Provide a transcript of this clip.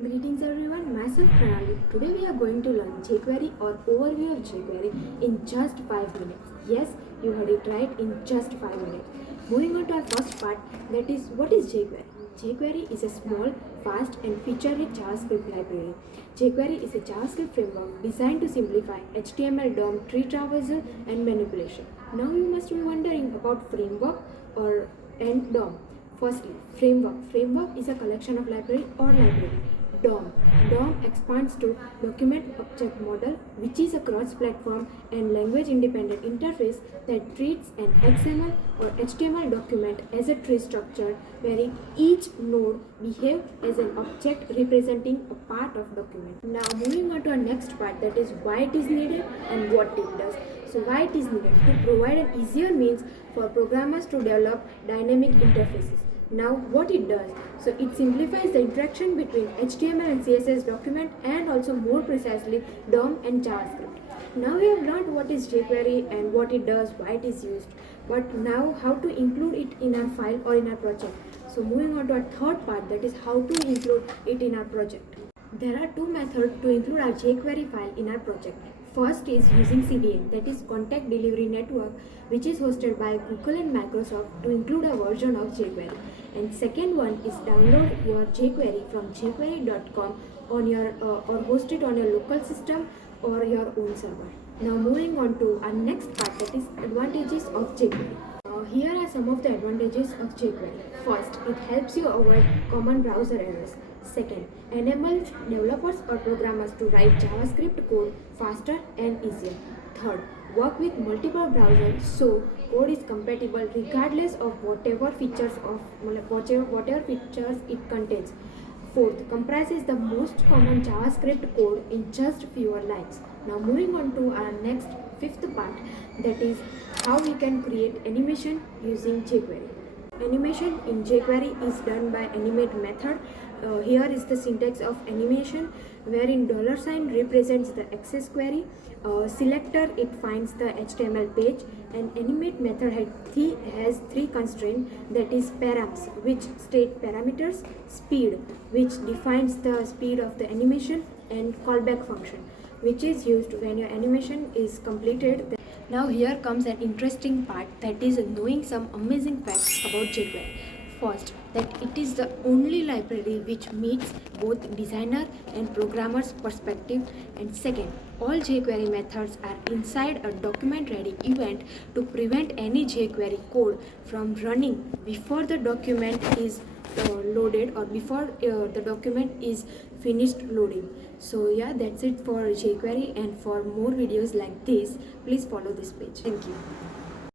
Greetings everyone, myself Pranali. Today we are going to learn jQuery or overview of jQuery in just 5 minutes. Yes, you heard it right, in just 5 minutes. Moving on to our first part, that is what is jQuery? jQuery is a small, fast and feature-rich JavaScript library. jQuery is a JavaScript framework designed to simplify HTML DOM tree traversal and manipulation. Now you must be wondering about framework or and DOM. Firstly, framework. Framework is a collection of library or library. DOM. DOM expands to Document Object Model, which is a cross-platform and language-independent interface that treats an XML or HTML document as a tree structure, wherein each node behaves as an object representing a part of document. Now, moving on to our next part, that is why it is needed and what it does. So why it is needed? To provide an easier means for programmers to develop dynamic interfaces. Now what it does? So it simplifies the interaction between HTML and CSS document and also more precisely DOM and JavaScript. Now we have learned what is jQuery and what it does, why it is used. But now how to include it in our file or in our project. So moving on to our third part, that is how to include it in our project. There are two methods to include our jQuery file in our project. First is using CDN, that is Content Delivery Network, which is hosted by Google and Microsoft to include a version of jQuery. And second one is download your jQuery from jQuery.com on your or host it on your local system or your own server. Now moving on to our next part, that is advantages of jQuery. Here are some of the advantages of jQuery. First, it helps you avoid common browser errors. Second, enables developers or programmers to write JavaScript code faster and easier. Third, work with multiple browsers so code is compatible regardless of whatever features it contains. Fourth, comprises the most common JavaScript code in just fewer lines. Now moving on to our next fifth part, that is how we can create animation using jQuery. Animation in jQuery is done by animate method. Here is the syntax of animation, wherein $sign represents the access query, selector it finds the HTML page, and animate method has three constraints, that is params, which state parameters, speed, which defines the speed of the animation, and callback function, which is used when your animation is completed. Now here comes an interesting part, that is knowing some amazing facts about jQuery. First, that it is the only library which meets both designer and programmer's perspective. And second, all jQuery methods are inside a document ready event to prevent any jQuery code from running before the document is loaded or before the document is finished loading. So yeah, that's it for jQuery, and for more videos like this, please follow this page. Thank you.